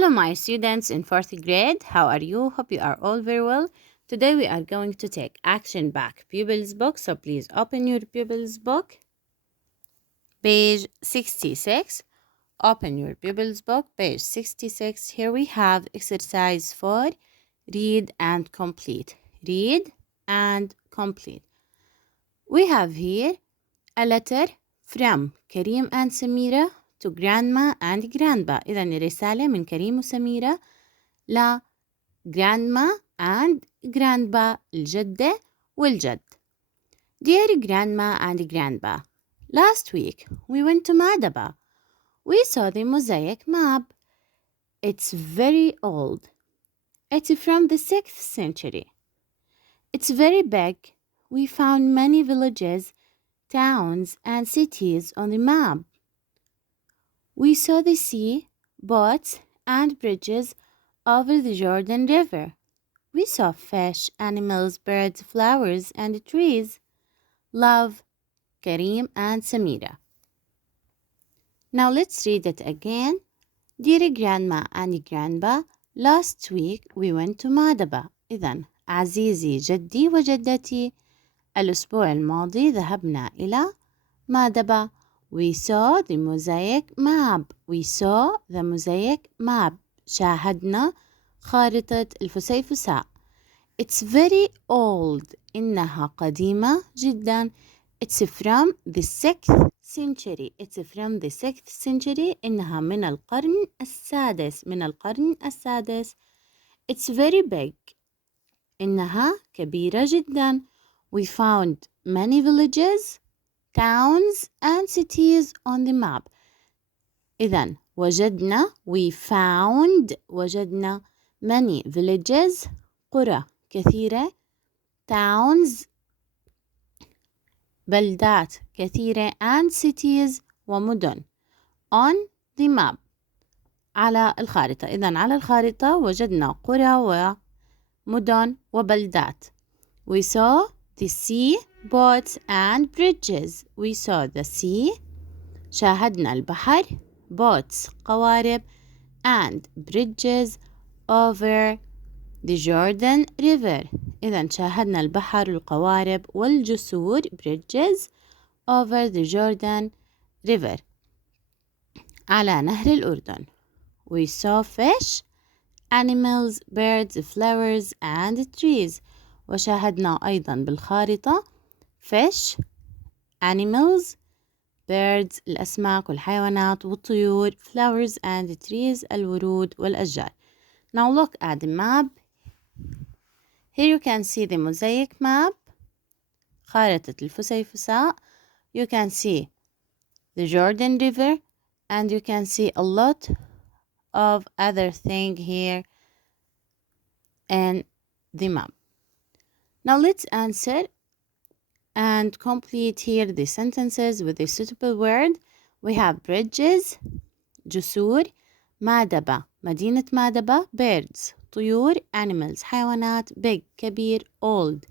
Hello, my students in fourth grade. How are you? Hope you are all very well. Today we are going to take Action Back Pupils book. So please open your Pupils book, page 66. Open your Pupils book, page 66. Here we have exercise 4, read and complete. Read and complete. We have here a letter from Kareem and Samira to grandma and grandpa. إذن رسالة من كريم وسميرة ل grandma and grandpa الجدة والجد. Dear grandma and grandpa, last week we went to Madaba. We saw the mosaic map. It's very old. It's from the 6th century. It's very big. We found many villages, towns, and cities on the map. We saw the sea, boats, and bridges over the Jordan River. We saw fish, animals, birds, flowers, and trees. Love, Kareem and Samira. Now let's read it again. Dear grandma and grandpa, last week we went to Madaba. إذن عزيزي جدي وجدتي الأسبوع الماضي ذهبنا إلى مادبا. We saw the mosaic map. We saw the mosaic map. شاهدنا خارطة الفسيفساء. It's very old. إنها قديمة جدا. It's from the 6th century. It's from the 6th century. إنها من القرن السادس. من القرن السادس. It's very big. إنها كبيرة جدا. We found many villages, towns and cities on the map. إذن وجدنا وجدنا many villages قرى كثيرة towns بلدات كثيرة and cities ومدن on the map على الخارطة. إذن على الخارطة وجدنا قرى ومدن وبلدات. We saw the sea, boats and bridges. We saw the sea. شاهدنا البحر. Boats قوارب and bridges over the Jordan River. إذن شاهدنا البحر القوارب والجسور bridges over the Jordan River على نهر الأردن. We saw fish, animals, birds, flowers and trees. وشاهدنا أيضا بالخارطة fish, animals, birds الأسماك والحيوانات والطيور flowers and trees الورود والأشجار. Now look at the map. Here you can see the mosaic map خارطة الفسيفساء. You can see the Jordan River and you can see a lot of other things here in the map. Now let's answer and complete here the sentences with a suitable word. We have bridges, جسور, مادبة, مدينة مادبة, birds, طيور, animals, حيوانات, big, كبير, old,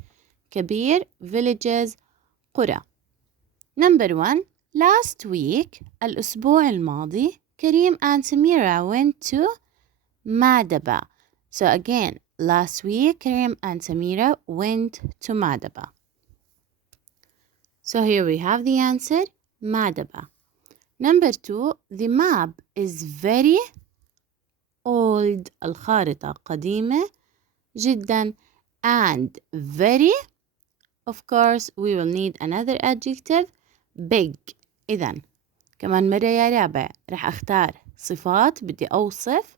كبير, villages, قرى. Number 1. Last week, الأسبوع الماضي, Kareem and Samira went to Madaba. So again, last week, Kareem and Samira went to Madaba. So here we have the answer, Madaba. Number 2, the map is very old. الخارطة قديمة جدا. And very, of course, we will need another adjective, big. إذن كمان مرة يا رابع رح أختار صفات بدي أوصف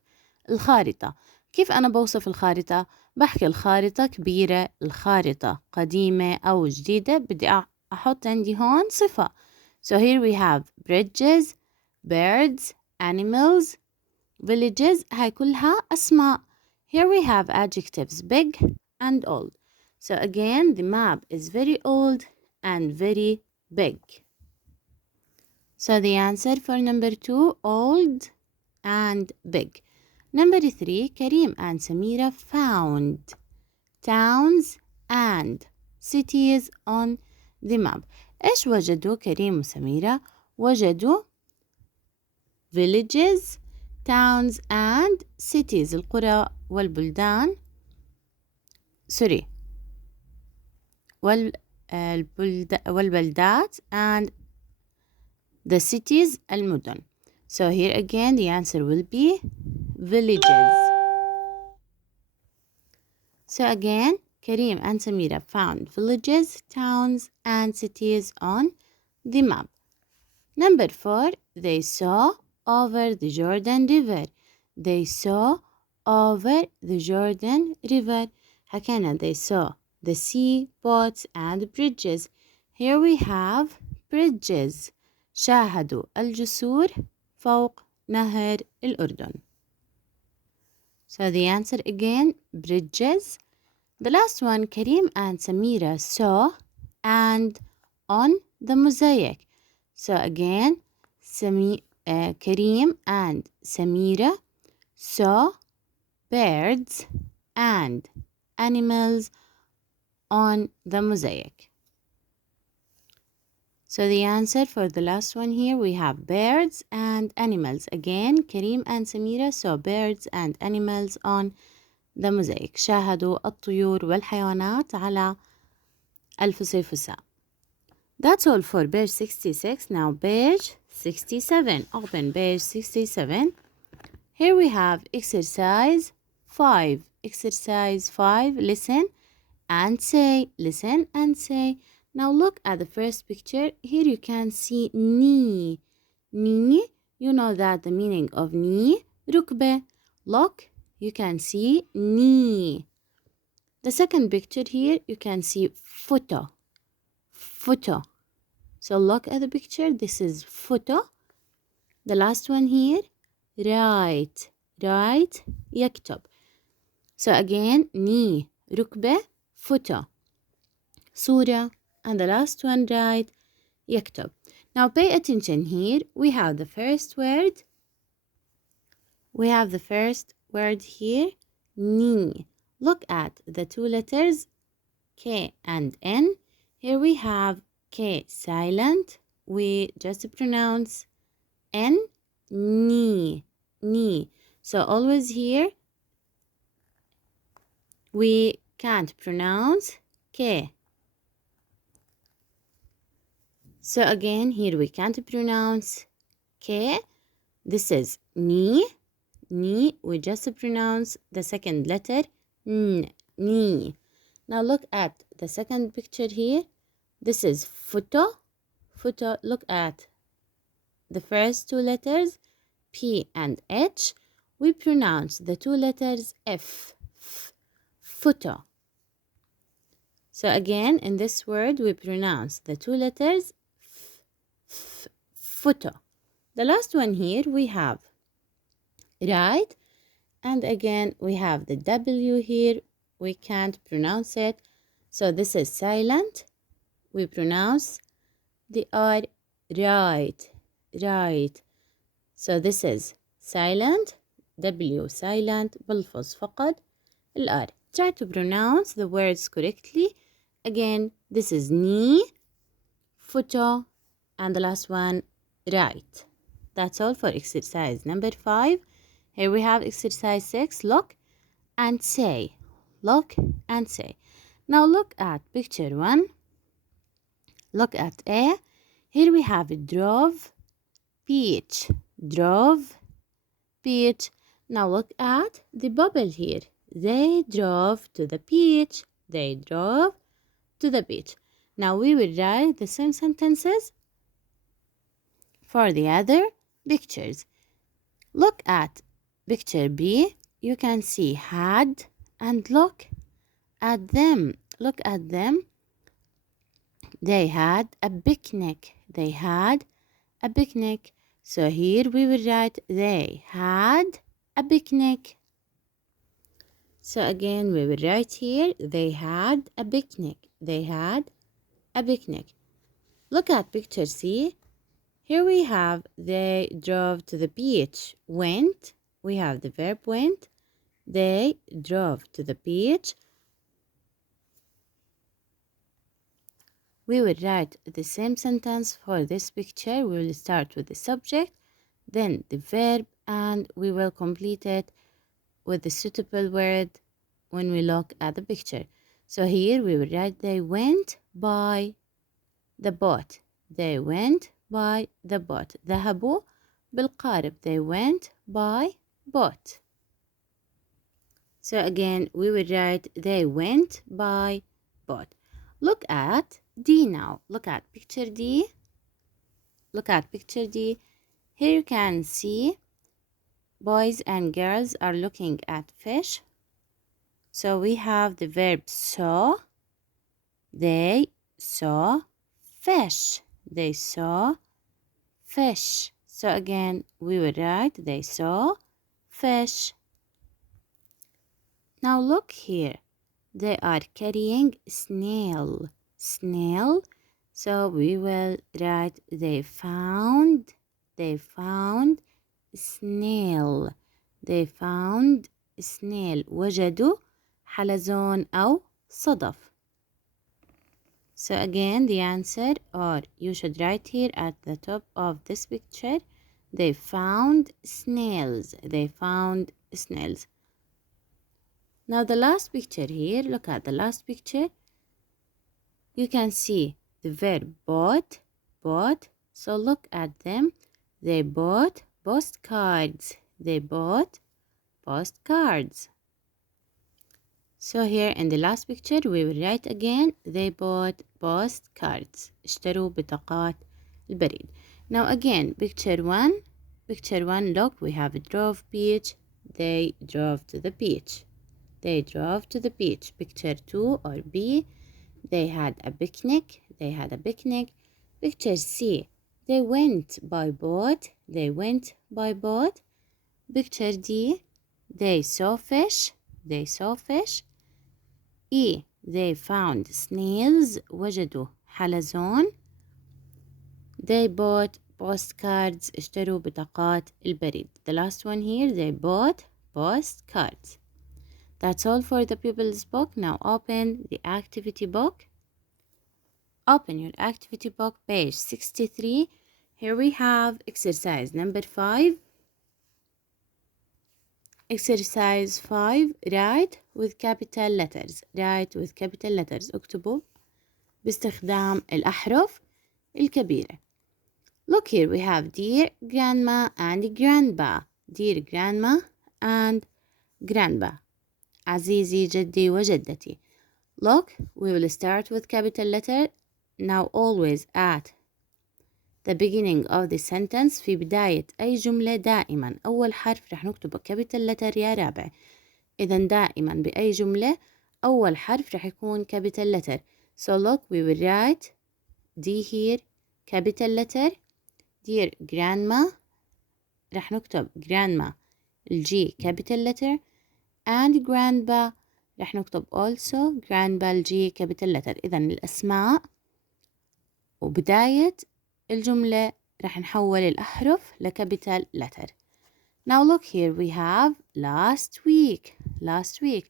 الخارطة. كيف أنا بوصف الخارطة؟ بحكي الخارطة كبيرة، الخارطة قديمة أو جديدة، بدي أحط عندي هون صفة. So here we have bridges, birds, animals, villages. هاي كلها أسماء. Here we have adjectives big and old. So again, the map is very old and very big. So the answer for number 2, old and big. Number 3, Kareem and Samira found towns and cities on the map. إيش وجدوا كريم وسميرة؟ وجدوا villages, towns and cities. القرى والبلدان sorry والبلدات and the cities المدن. So here again the answer will be villages. So again Kareem and Samira found villages, towns and cities on the map. Number 4, they saw over the Jordan River. They saw over the Jordan River. حكينا they saw the sea, boats and bridges. Here we have bridges. شاهدوا الجسور فوق نهر الأردن. So the answer again, bridges. The last one, Kareem and Samira saw and on the mosaic. So again, Kareem and Samira saw birds and animals on the mosaic. So the answer for the last one here, we have birds and animals. Again, Kareem and Samira saw birds and animals on the mosaic. شاهدوا الطيور والحيوانات على الفسيفساء. That's all for page 66. Now page 67. Open page 67. Here we have exercise 5. Exercise 5. Listen and say. Listen and say. Now look at the first picture. Here you can see knee. Knee. You know that the meaning of knee. ركبة. Look. You can see knee. The second picture here. You can see فوتة. فوتة. So look at the picture. This is فوتة. The last one here. Right. Right. يكتب. So again, knee. ركبة. فوتة. صورة. And the last one, right. يكتب. Now pay attention here. We have the first word. We have the first word here. knee. Look at the two letters K and N. Here we have K silent. We just pronounce N, knee, knee. So always here, we can't pronounce K. So again, here we can't pronounce K. This is knee, knee. We just pronounce the second letter, N, knee. Now look at the second picture here. This is فوتة, فوتة. Look at the first two letters, P and H. We pronounce the two letters F, فوتة. So again, in this word, we pronounce the two letters فوتة. The last one here, we have right. And again, we have the W here. We can't pronounce it. So this is silent. We pronounce the R, right, right. So this is silent, W silent, بلفظ فقط الR. Try to pronounce the words correctly. Again, this is knee, فوتة, and the last one, right. That's all for exercise number 5. Here we have exercise 6. Look and say. Look and say. Now look at picture 1. Look at A. Here we have drove, beach. Drove, beach. Now look at the bubble here. They drove to the beach. They drove to the beach. Now we will write the same sentences for the other pictures. Look at picture B. You can see had, and look at them. Look at them. They had a picnic. They had a picnic. So here we will write they had a picnic. So again we will write here they had a picnic. They had a picnic. Look at picture C. Here we have they drove to the beach. Went. We have the verb went. They drove to the beach. We will write the same sentence for this picture. We will start with the subject, then the verb, and we will complete it with the suitable word when we look at the picture. So here we will write they went by the boat. They went by the boat. ذهبوا بالقارب. They went by boat. So again, we will write they went by boat. Look at D now. Look at picture D. Look at picture D. Here you can see boys and girls are looking at fish. So we have the verb saw. They saw fish. They saw fish. So again, we will write they saw fish. Now look here. They are carrying snail. Snail. So we will write they found snail. They found snail. وجدوا حلزون أو صدف. So again, the answer, or you should write here at the top of this picture, they found snails. They found snails. Now the last picture here, look at the last picture. You can see the verb bought. So look at them. They bought postcards. They bought postcards. So here in the last picture we will write again they bought postcards. اشتروا بطاقات البريد. Now again picture one, look, we have a drove beach. They drove to the beach. They drove to the beach. Picture 2 or B, they had a picnic. They had a picnic. Picture C, they went by boat. They went by boat. Picture D, they saw fish. They saw fish. E, they found snails. وجدوا حلزون. They bought postcards. اشتروا بطاقات البريد. The last one here, they bought postcards. That's all for the pupils book. Now open the activity book. Open your activity book, page 63. Here we have exercise number 5. Exercise 5, write with capital letters. Write with capital letters. اكتبوا باستخدام الأحرف الكبيرة. Look here, we have dear grandma and grandpa. Dear grandma and grandpa. عزيزي جدي وجدتي. Look, we will start with capital letter. Now always at the beginning of the sentence. في بداية أي جملة دائما أول حرف رح نكتبه capital letter يا رابع. إذا دائما بأي جملة أول حرف رح يكون capital letter. So look, we will write D here capital letter. Dear grandma رح نكتب grandma الجي capital letter. And grandpa رح نكتب also grandpa الجي capital letter. إذا الأسماء وبداية الجملة رح نحول الأحرف لcapital letter. Now look here, we have last week. Last week.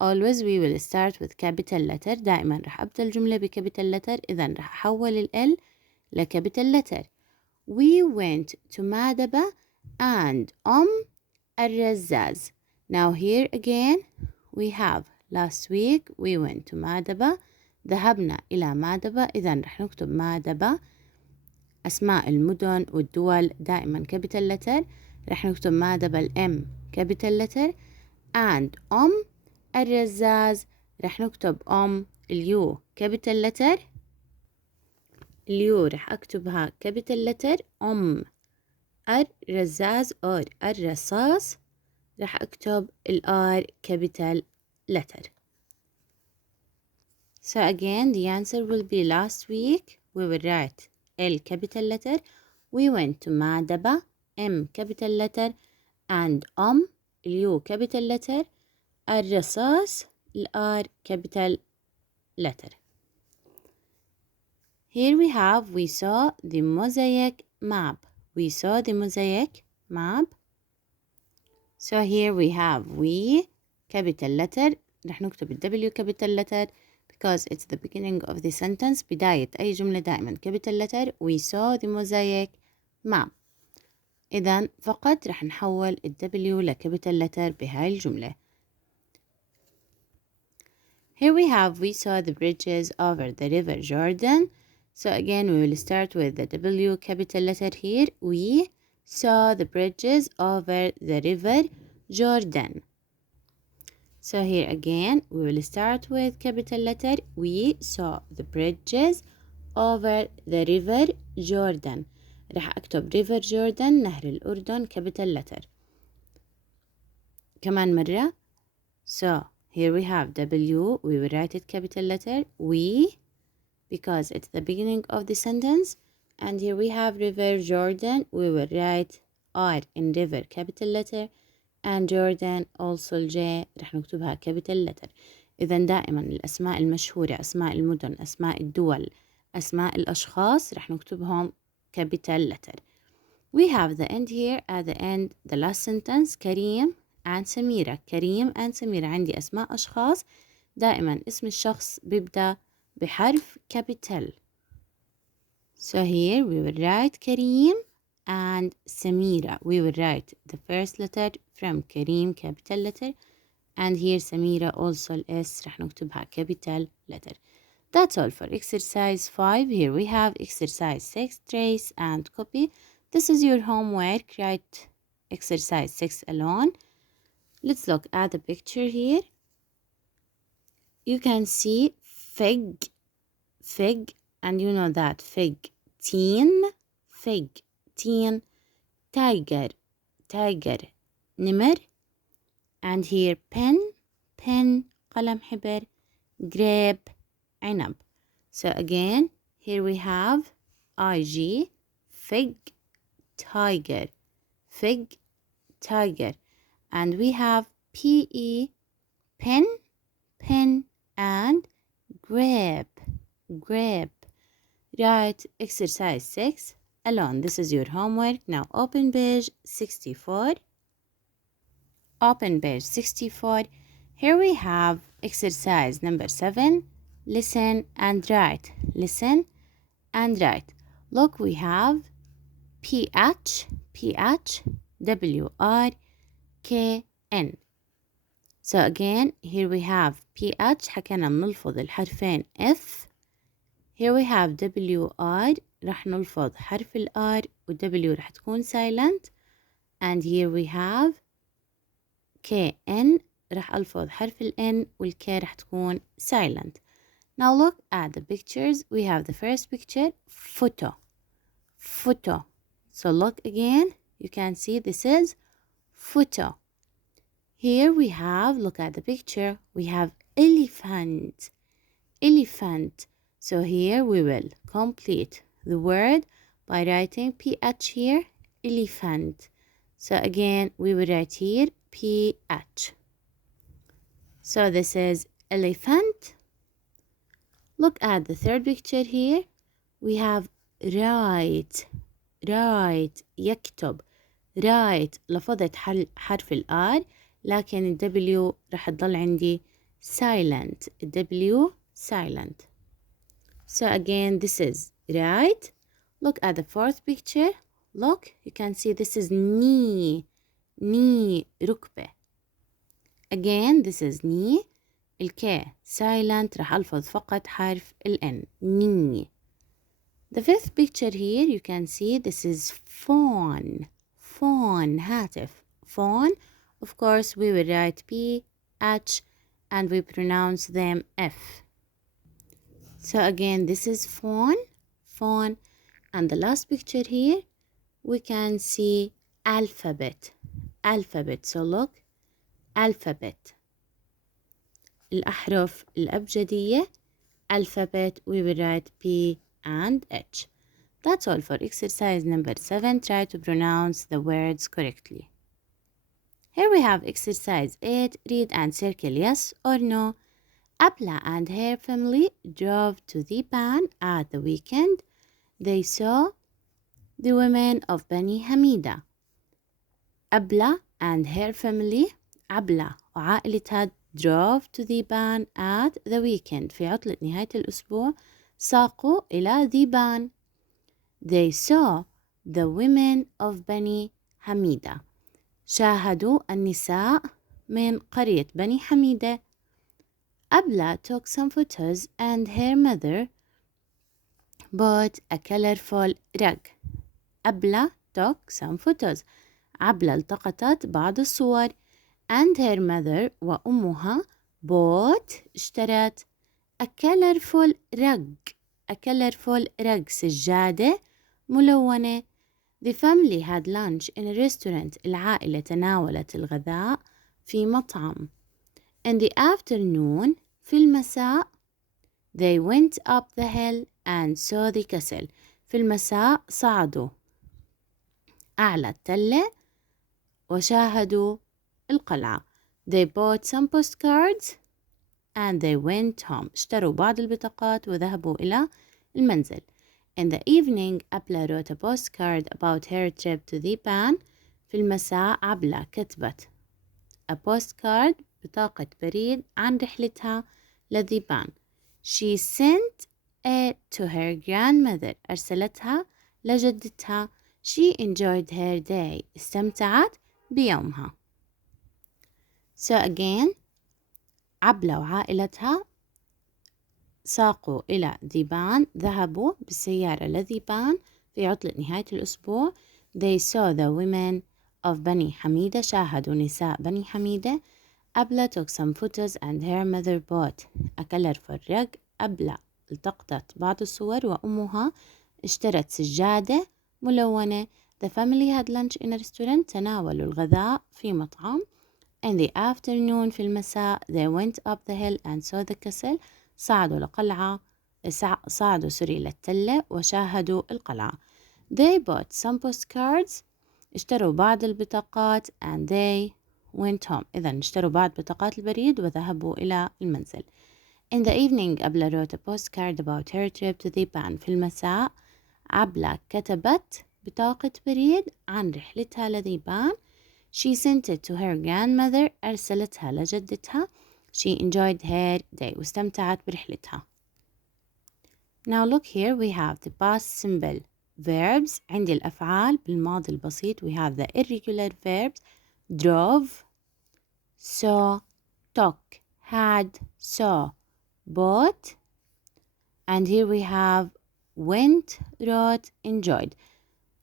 Always we will start with capital letter. دائما رح أبدأ الجملة بcapital letter. إذا رح أحول ال لcapital letter. We went to مادبة and الرزاز. Now here again we have last week we went to مادبة. ذهبنا إلى مادبة. إذا رح نكتب مادبة. أسماء المدن والدول دائما capital letter. رح نكتب مادبة الام capital letter. and الرزاز رح نكتب اليو capital letter. اليو رح أكتبها capital letter. الرزاز or الرصاص رح أكتب الآر capital letter. So again the answer will be last week. We will write L capital letter. We went to مادبة M capital letter. and اليو capital letter. الرصاص الآر capital letter. Here we have we saw the mosaic map. We saw the mosaic map. So here we have we capital letter. رح نكتب W capital letter because it's the beginning of the sentence. بداية أي جملة دائما capital letter. We saw the mosaic map. إذن فقط رح نحول ال W لcapital letter بهاي الجملة. Here we saw the bridges over the river Jordan. So again we will start with the W capital letter here. We saw the bridges over the river Jordan. So here again we will start with capital letter. We saw the bridges over the river Jordan. رح أكتب river Jordan نهر الأردن capital letter. كمان مرة. So here we have W, we will write it capital letter. We, because it's the beginning of the sentence. And here we have river Jordan, we will write R in river capital letter. And Jordan also الJ رح نكتبها capital letter. إذن دائما الأسماء المشهورة، أسماء المدن، أسماء الدول، أسماء الأشخاص رح نكتبهم capital letter. We have the end here at the end, the last sentence, كريم and سميرة. كريم and سميرة. عندي أسماء أشخاص، دائما اسم الشخص بيبدأ بحرف capital. So here we will write كريم and سميرة. We will write the first letter from كريم capital letter, and here سميرة also S رح نكتبها capital letter. That's all for exercise 5. Here we have exercise 6, trace and copy. This is your homework. Write exercise 6 alone. Let's look at the picture here. You can see fig, and you know that fig, teen, fig, teen, tiger, نمر, and here pen, قلم حبر, grape, عنب. So again, here we have IG, fig, tiger, and we have PE, pen, and grape. Write exercise 6 alone. This is your homework. Now open page 64. Open page 64. Here we have exercise number 7. Listen and write. Listen and write. Look, we have PH, WRKN. So again, here we have PH, حكينا بنلفظ الحرفين F. Here we have WR, رح نلفظ حرف ال R و W رح تكون silent. And here we have KN, رح ألفظ حرف ال N وال K رح تكون silent. Now look at the pictures. We have the first picture, photo. So look again, you can see this is photo. Here we have, look at the picture, we have elephant. So here we will complete the word by writing PH here, elephant. So again, we will write here PH. So this is elephant. Look at the third picture here. We have write, يكتب. write لفظت حرف ال R، لكن ال W رح تضل عندي silent. ال W silent. So again, this is right. Look at the fourth picture. Look, you can see this is knee, ركبة. Again, this is knee. ال K silent، رح ألفظ فقط حرف ال N. knee. The fifth picture here, you can see this is phone. هاتف. Phone. Of course, we will write P, H, and we pronounce them F. So again, this is phone. And the last picture here, we can see alphabet. So look, alphabet. الأحرف الأبجدية alphabet, we will write P and H. That's all for exercise number 7. Try to pronounce the words correctly. Here we have exercise 8. Read and circle yes or no. Abla and her family drove to the ban at the weekend. They saw the women of Bani Hamida. Abla and her family, Abla وعائلتها drove to the ban at the weekend. في عطلة نهاية الأسبوع ساقوا إلى the ban. They saw the women of Bani حميدة. شاهدوا النساء من قرية بني حميدة. أبلة took some photos and her mother bought a colorful rug. أبلة took some photos. عبلة التقطت بعض الصور and her mother وأمها bought اشترت a colorful rug سجادة ملونة. The family had lunch in a restaurant. العائلة تناولت الغذاء في مطعم. In the afternoon في المساء they went up the hill and saw the castle. في المساء صعدوا أعلى التلة وشاهدوا القلعة. They bought some postcards and they went home. اشتروا بعض البطاقات وذهبوا إلى المنزل. In the evening, أبلة wrote a postcard about her trip to Japan. في المساء عبلة كتبت a postcard بطاقة بريد عن رحلتها لليابان. She sent it to her grandmother. أرسلتها لجدتها. She enjoyed her day. استمتعت بيومها. So again, عبلة وعائلتها ساقوا إلى ذيبان. ذهبوا بالسيارة لذيبان في عطلة نهاية الأسبوع. They saw the women of بني حميدة. شاهدوا نساء بني حميدة. أبلة took some photos and her mother bought a colorful rug. أبلة التقطت بعض الصور وأمها اشترت سجادة ملونة. The family had lunch in a restaurant. تناولوا الغذاء في مطعم. In the afternoon في المساء they went up the hill and saw the castle. صعدوا للتلة وشاهدوا القلعة. They bought some postcards. اشتروا بعض البطاقات and they went home. إذن اشتروا بعض بطاقات البريد وذهبوا إلى المنزل. In the evening أبلة wrote a postcard about her trip to Japan. في المساء عبلة كتبت بطاقة بريد عن رحلتها لليابان. She sent it to her grandmother. أرسلتها لجدتها. She enjoyed her day. واستمتعت برحلتها. Now look here we have the past simple verbs. عندي الأفعال بالماضي البسيط. We have the irregular verbs drove, saw, took, had, saw, bought. And here we have went, wrote, enjoyed.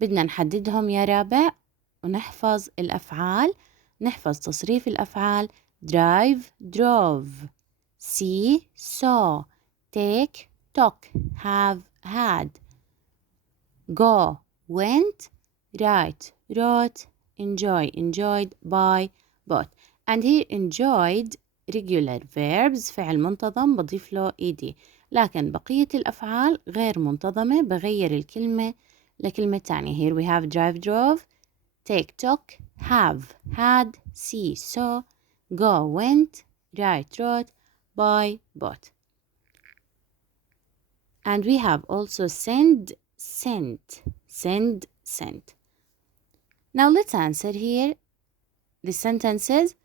بدنا نحددهم يا رابع ونحفظ الأفعال. نحفظ تصريف الأفعال. drive, drove, see, saw, take, took, have, had, go, went, write, wrote, enjoy, enjoyed, buy, bought. And here enjoyed regular verbs فعل منتظم بضيف له ed. لكن بقية الأفعال غير منتظمة بغير الكلمة لكلمة تانية. Here we have drive, drove, take, took, have, had, see, saw, go, went, write, wrote, buy, bought. And we have also send, sent, send, sent. Now let's answer here the sentences.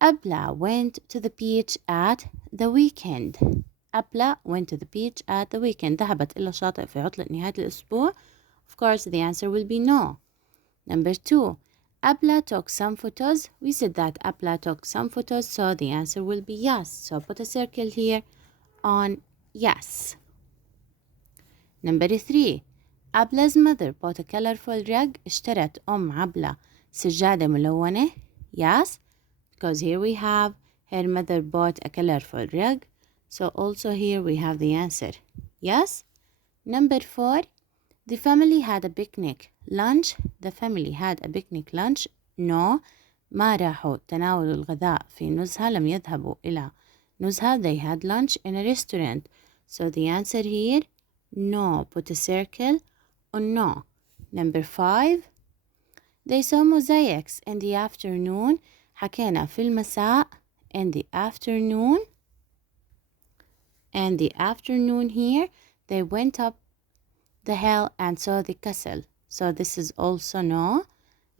أبلة went to the beach at the weekend. أبلة went to the beach at the weekend. ذهبت إلى الشاطئ في عطلة نهاية الأسبوع. Of course the answer will be no. Number 2. Abla took some photos. We said that Abla took some photos, so the answer will be yes. So put a circle here on yes. Number 3. Abla's mother bought a colorful rug. اشترت عبلة سجادة ملونة. Yes, because here we have her mother bought a colorful rug. So also here we have the answer. Yes. Number 4. The family had a picnic lunch. The family had a picnic lunch. No. ما راحوا تناولوا الغذاء في نزهة. لم يذهبوا إلى نزهة. They had lunch in a restaurant. So the answer here, no. Put a circle on no. Number 5. They saw mosaics in the afternoon. حكينا في المساء in the afternoon. And the afternoon here, they went up the hill and saw the castle. So this is also no.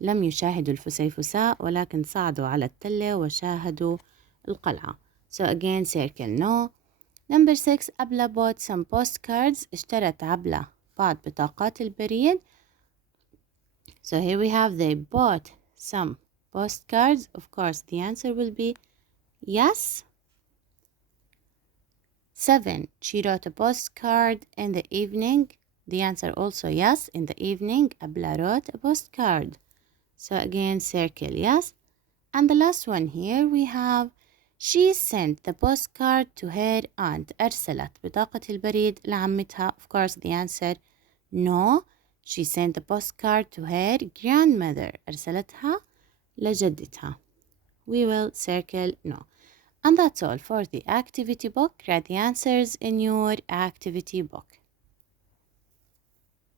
لم يشاهدوا الفسيفساء ولكن صعدوا على التلة وشاهدوا القلعة. So again circle no. Number 6. أبلة bought some postcards. اشترت عبلة بعض بطاقات البريد. So here we have they bought some postcards. Of course, the answer will be yes. 7. She wrote a postcard in the evening. The answer also yes. In the evening, Abla wrote a postcard. So again, circle yes. And the last one here we have she sent the postcard to her aunt. أرسلت بطاقة البريد لعمتها. Of course, the answer no. She sent the postcard to her grandmother. أرسلتها لجدتها. We will circle no. And that's all for the activity book. Write the answers in your activity book.